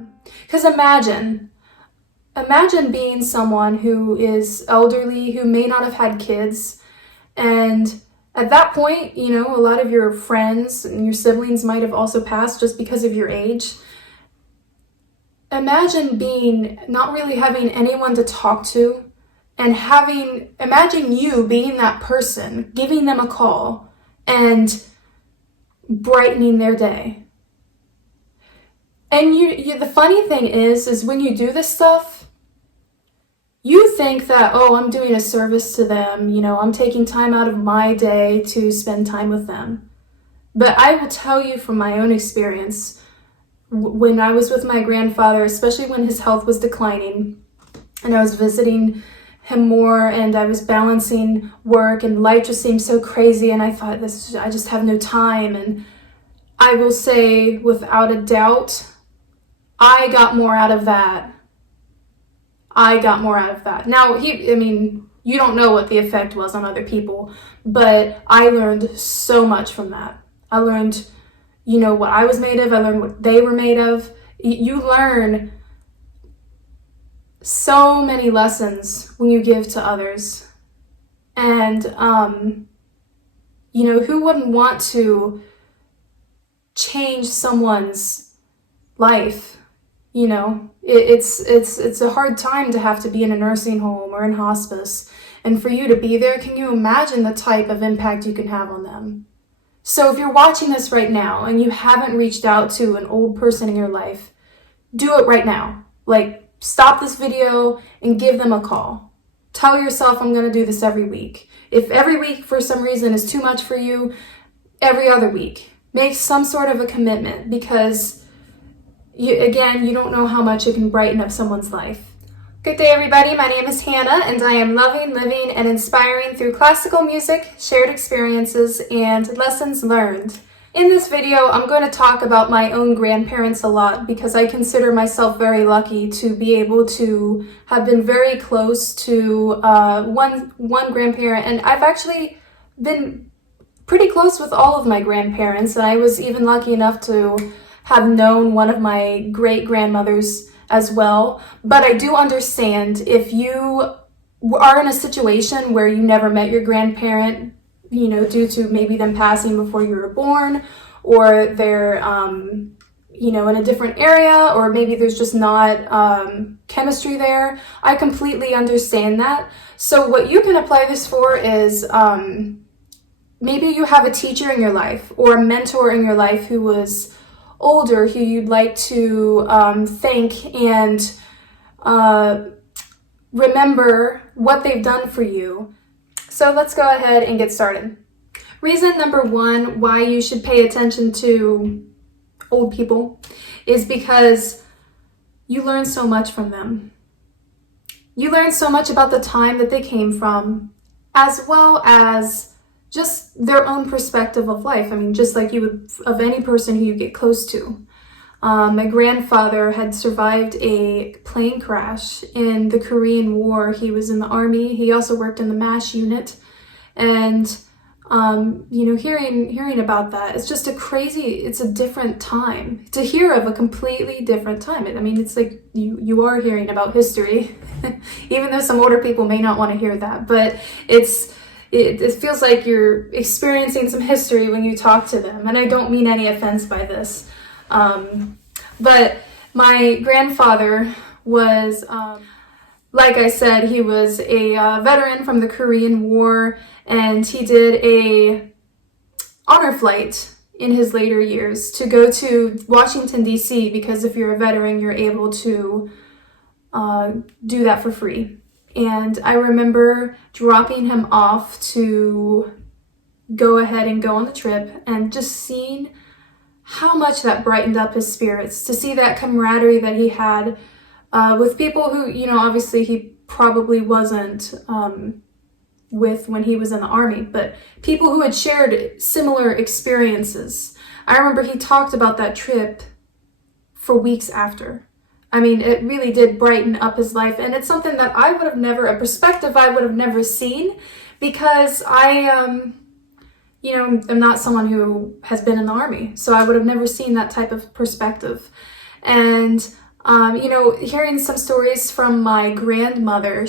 them. Because imagine being someone who is elderly, who may not have had kids, and at that point, you know, a lot of your friends and your siblings might have also passed just because of your age. Imagine not really having anyone to talk to, and imagine you being that person, giving them a call and brightening their day. And the funny thing is when you do this stuff, you think that, oh, I'm doing a service to them, you know, I'm taking time out of my day to spend time with them. But I will tell you from my own experience, when I was with my grandfather, especially when his health was declining, and I was visiting him more, and I was balancing work, and life just seemed so crazy, and I thought, I just have no time. And I will say, without a doubt, I got more out of that. Now, you don't know what the effect was on other people, but I learned so much from that. I learned, you know, what I was made of. I learned what they were made of. You learn so many lessons when you give to others. And, you know, who wouldn't want to change someone's life? You know, it's a hard time to have to be in a nursing home or in hospice. And for you to be there, can you imagine the type of impact you can have on them? So if you're watching this right now and you haven't reached out to an old person in your life, do it right now. Like, stop this video and give them a call. Tell yourself, I'm going to do this every week. If every week for some reason is too much for you, every other week. Make some sort of a commitment, because you don't know how much it can brighten up someone's life. Good day, everybody. My name is Hannah, and I am loving, living, and inspiring through classical music, shared experiences, and lessons learned. In this video, I'm going to talk about my own grandparents a lot, because I consider myself very lucky to be able to have been very close to one grandparent, and I've actually been pretty close with all of my grandparents, and I was even lucky enough to have known one of my great-grandmothers as well. But I do understand if you are in a situation where you never met your grandparent, you know, due to maybe them passing before you were born, or they're, you know, in a different area, or maybe there's just not chemistry there. I completely understand that. So what you can apply this for is maybe you have a teacher in your life or a mentor in your life who was older, who you'd like to thank and remember what they've done for you. So let's go ahead and get started. Reason number one why you should pay attention to old people is because you learn so much from them. You learn so much about the time that they came from, as well as just their own perspective of life. I mean, just like you would of any person who you get close to. My grandfather had survived a plane crash in the Korean War. He was in the Army. He also worked in the MASH unit. And, you know, hearing about that, it's just it's a different time. To hear of a completely different time. I mean, it's like you are hearing about history, even though some older people may not want to hear that. But it feels like you're experiencing some history when you talk to them. And I don't mean any offense by this. But my grandfather was, like I said, he was a veteran from the Korean War, and he did a honor flight in his later years to go to Washington, D.C., because if you're a veteran, you're able to do that for free. And I remember dropping him off to go ahead and go on the trip, and just seeing how much that brightened up his spirits, to see that camaraderie that he had with people who, you know, obviously he probably wasn't with when he was in the Army, but people who had shared similar experiences. I remember he talked about that trip for weeks after. I mean, it really did brighten up his life, and it's something that a perspective I would have never seen, because I, you know, I'm not someone who has been in the Army, so I would have never seen that type of perspective. And Hearing some stories from my grandmother,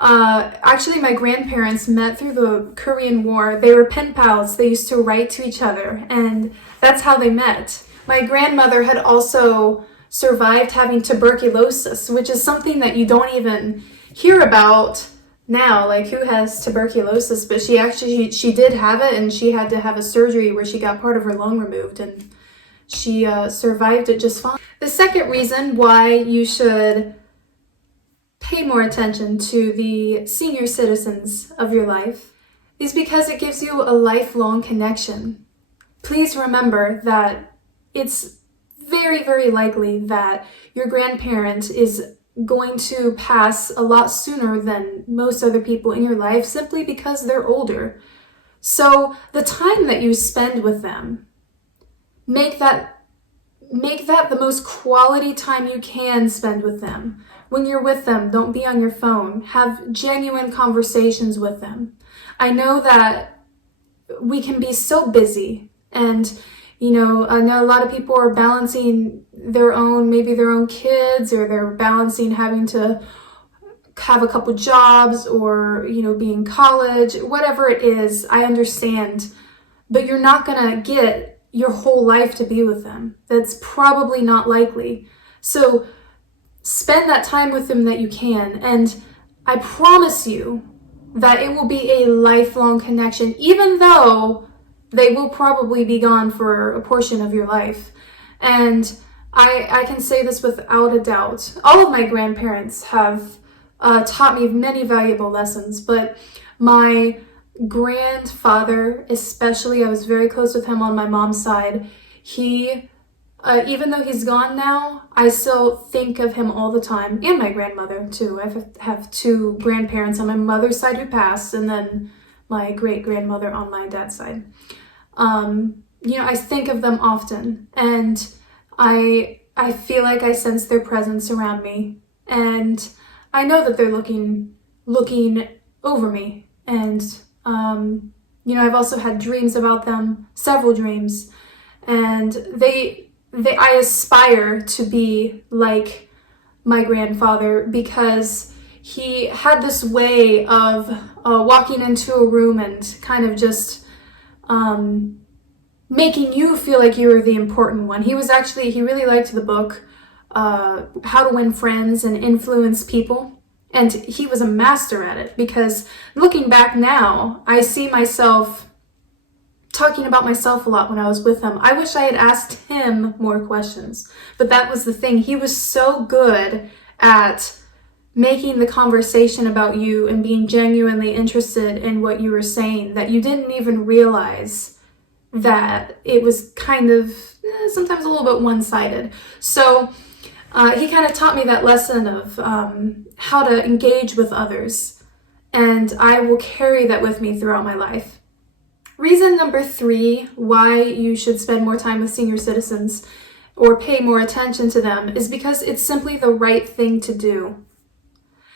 actually my grandparents met through the Korean War. They were pen pals. They used to write to each other, and that's how they met. My grandmother had also survived having tuberculosis, which is something that you don't even hear about now, like who has tuberculosis, but she did have it, and she had to have a surgery where she got part of her lung removed, and she survived it just fine. The second reason why you should pay more attention to the senior citizens of your life is because it gives you a lifelong connection. Please remember that it's very, very likely that your grandparent is going to pass a lot sooner than most other people in your life simply because they're older. So the time that you spend with them, make that the most quality time you can spend with them. When you're with them, don't be on your phone. Have genuine conversations with them. I know that we can be so busy, and I know a lot of people are balancing maybe their own kids, or they're balancing having to have a couple jobs, or be in college, whatever it is. I understand, but you're not gonna get your whole life to be with them. That's probably not likely. So spend that time with them that you can, and I promise you that it will be a lifelong connection, even though they will probably be gone for a portion of your life. And I can say this without a doubt. All of my grandparents have taught me many valuable lessons, but my grandfather especially, I was very close with him on my mom's side. He, even though he's gone now, I still think of him all the time, and my grandmother too. I have two grandparents on my mother's side who passed, and then my great-grandmother on my dad's side. I think of them often, and I feel like I sense their presence around me, and I know that they're looking over me, and I've also had dreams about them, several dreams, and I aspire to be like my grandfather, because he had this way of walking into a room and kind of just making you feel like you were the important one. He really liked the book, How to Win Friends and Influence People. And he was a master at it, because looking back now, I see myself talking about myself a lot when I was with him. I wish I had asked him more questions, but that was the thing. He was so good at making the conversation about you and being genuinely interested in what you were saying that you didn't even realize that it was kind of sometimes a little bit one-sided. So he kind of taught me that lesson of how to engage with others, and I will carry that with me throughout my life. Reason number 3 why you should spend more time with senior citizens or pay more attention to them is because it's simply the right thing to do.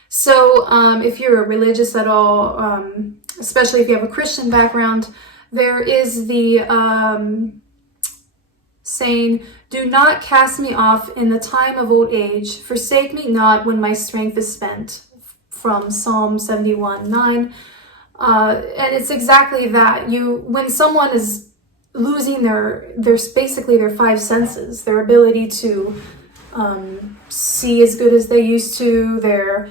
So if you're religious at all, especially if you have a Christian background, there is the saying, "Do not cast me off in the time of old age, forsake me not when my strength is spent," from Psalm 71:9. And it's exactly that. When someone is losing their basically their 5 senses, their ability to see as good as they used to, their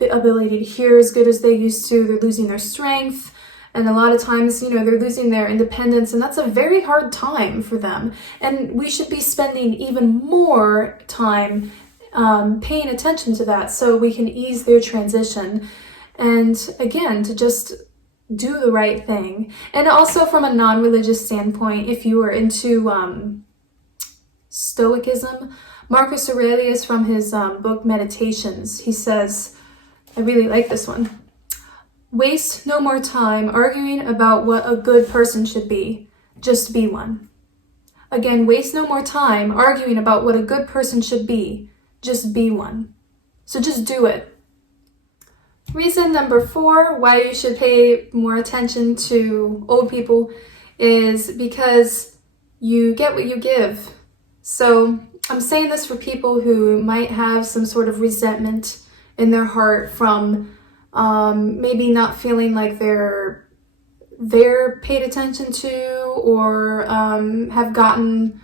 ability to hear as good as they used to, they're losing their strength. And a lot of times, they're losing their independence, and that's a very hard time for them. And we should be spending even more time paying attention to that so we can ease their transition. And again, to just do the right thing. And also from a non-religious standpoint, if you are into Stoicism, Marcus Aurelius, from his book Meditations, he says, I really like this one: "Waste no more time arguing about what a good person should be. Just be one." Again, waste no more time arguing about what a good person should be. Just be one. So just do it. Reason number 4 why you should pay more attention to old people is because you get what you give. So I'm saying this for people who might have some sort of resentment in their heart from maybe not feeling like they're paid attention to, or have gotten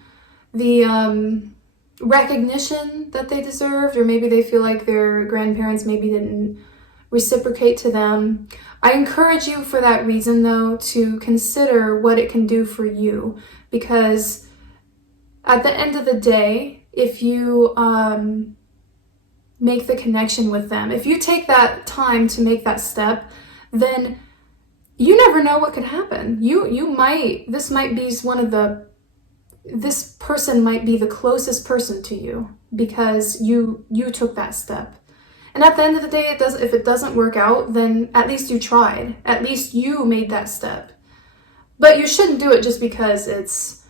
the recognition that they deserved, or maybe they feel like their grandparents maybe didn't reciprocate to them. I encourage you for that reason, though, to consider what it can do for you, because at the end of the day, if you make the connection with them, if you take that time to make that step, then you never know what could happen. This person might be the closest person to you because you took that step. And at the end of the day, if it doesn't work out, then at least you tried. At least you made that step. But you shouldn't do it just because it's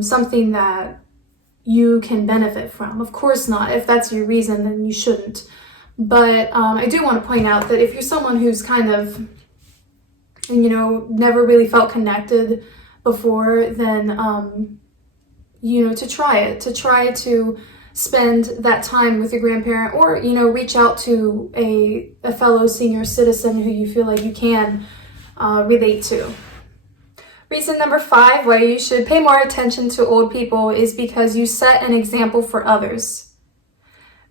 something that you can benefit from. Of course not. If that's your reason, then you shouldn't. But I do want to point out that if you're someone who's kind of, never really felt connected before, then, to try to spend that time with your grandparent, or, reach out to a fellow senior citizen who you feel like you can relate to. Reason number 5 why you should pay more attention to old people is because you set an example for others.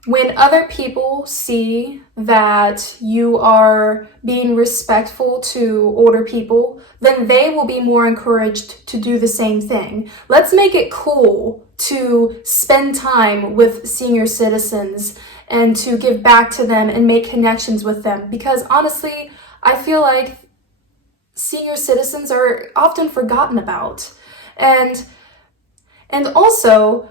When other people see that you are being respectful to older people, then they will be more encouraged to do the same thing. Let's make it cool to spend time with senior citizens and to give back to them and make connections with them, because honestly, I feel like senior citizens are often forgotten about. And also,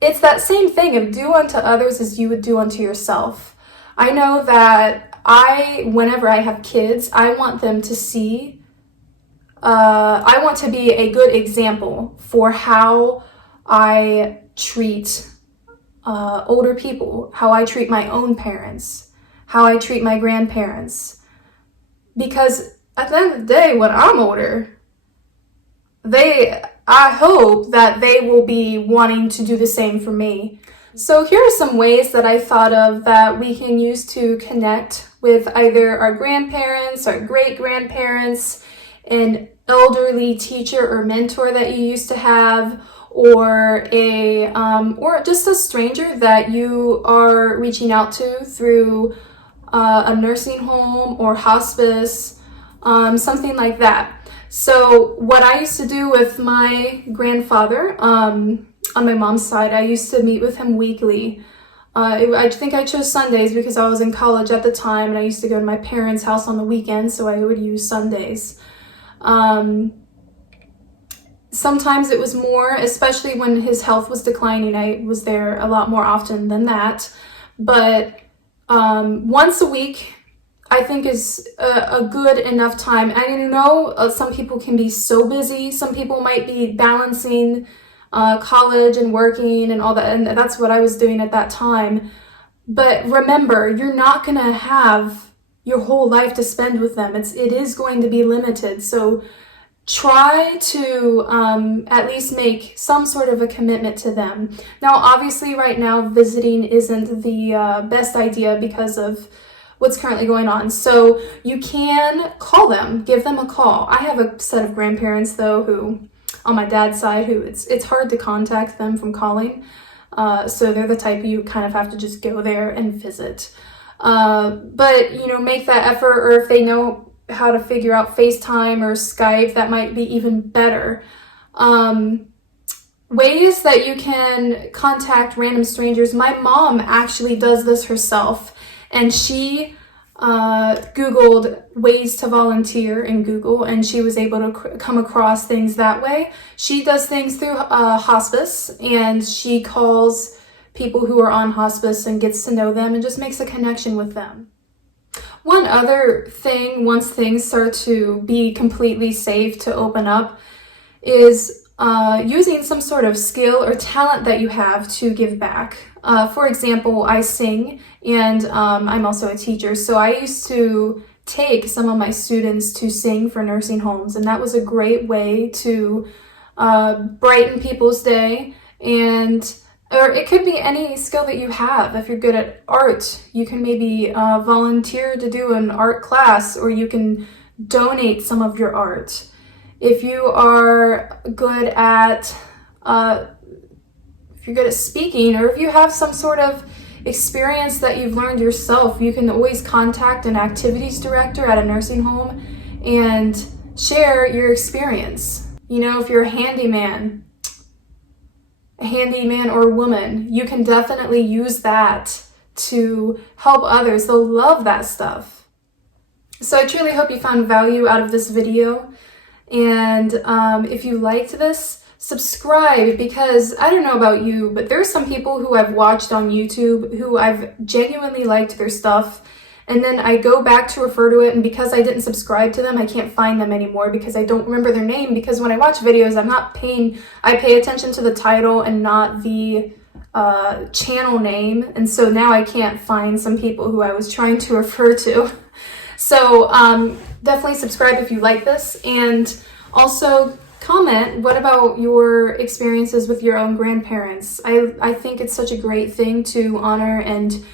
it's that same thing of do unto others as you would do unto yourself. I know that whenever I have kids, I want them to see, I want to be a good example for how I treat older people, how I treat my own parents, how I treat my grandparents. Because at the end of the day, when I'm older, I hope that they will be wanting to do the same for me. So here are some ways that I thought of that we can use to connect with either our grandparents, our great-grandparents, an elderly teacher or mentor that you used to have, or or just a stranger that you are reaching out to through a nursing home or hospice, something like that. So what I used to do with my grandfather, on my mom's side, I used to meet with him weekly. I think I chose Sundays because I was in college at the time, and I used to go to my parents' house on the weekends, so I would use Sundays. Sometimes it was more, especially when his health was declining. I was there a lot more often than that. But once a week, I think is a good enough time. I know some people can be so busy. Some people might be balancing college and working and all that, and that's what I was doing at that time. But remember, you're not going to have your whole life to spend with them. It is going to be limited. So try to at least make some sort of a commitment to them. Now, obviously, right now, visiting isn't the best idea because of what's currently going on. So you can call them, give them a call. I have a set of grandparents, though, who, on my dad's side, who it's hard to contact them from calling. So they're the type you kind of have to just go there and visit. But, make that effort, or if they know how to figure out FaceTime or Skype, that might be even better. Ways that you can contact random strangers. My mom actually does this herself, and she Googled ways to volunteer in Google, and she was able to come across things that way. She does things through hospice, and she calls people who are on hospice and gets to know them and just makes a connection with them. One other thing, once things start to be completely safe to open up, is using some sort of skill or talent that you have to give back. For example, I sing, and I'm also a teacher, so I used to take some of my students to sing for nursing homes, and that was a great way to brighten people's day And or it could be any skill that you have. If you're good at art, you can maybe volunteer to do an art class, or you can donate some of your art. If you are good at, if you're good at speaking, or if you have some sort of experience that you've learned yourself, you can always contact an activities director at a nursing home and share your experience. You know, if you're a handyman or woman, you can definitely use that to help others. They'll love that stuff. So I truly hope you found value out of this video. And if you liked this, subscribe, because I don't know about you, but there's some people who I've watched on YouTube who I've genuinely liked their stuff. And then I go back to refer to it, and because I didn't subscribe to them, I can't find them anymore because I don't remember their name. Because when I watch videos, I pay attention to the title and not the channel name. And so now I can't find some people who I was trying to refer to. So definitely subscribe if you like this, and also comment, what about your experiences with your own grandparents? I think it's such a great thing to honor and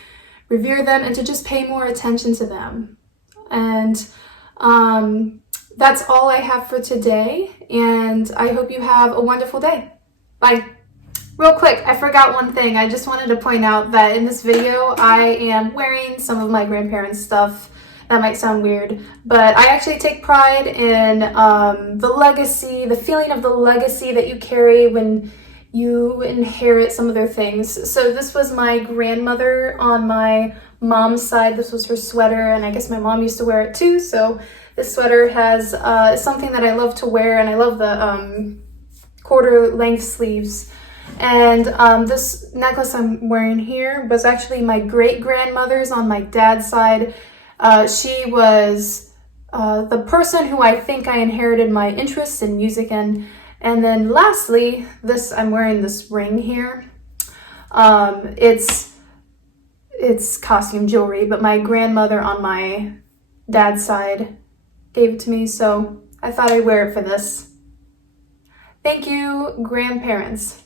revere them, and to just pay more attention to them. And that's all I have for today, and I hope you have a wonderful day. Bye. Real quick, I forgot one thing. I just wanted to point out that in this video, I am wearing some of my grandparents' stuff. That might sound weird, but I actually take pride in the legacy, the feeling of the legacy that you carry when you inherit some of their things. So this was my grandmother on my mom's side. This was her sweater, and I guess my mom used to wear it too. So this sweater has something that I love to wear, and I love the quarter length sleeves. And this necklace I'm wearing here was actually my great-grandmother's on my dad's side. She was the person who I think I inherited my interest in music in. And then lastly, I'm wearing this ring here. It's costume jewelry, but my grandmother on my dad's side gave it to me, so I thought I'd wear it for this. Thank you, grandparents.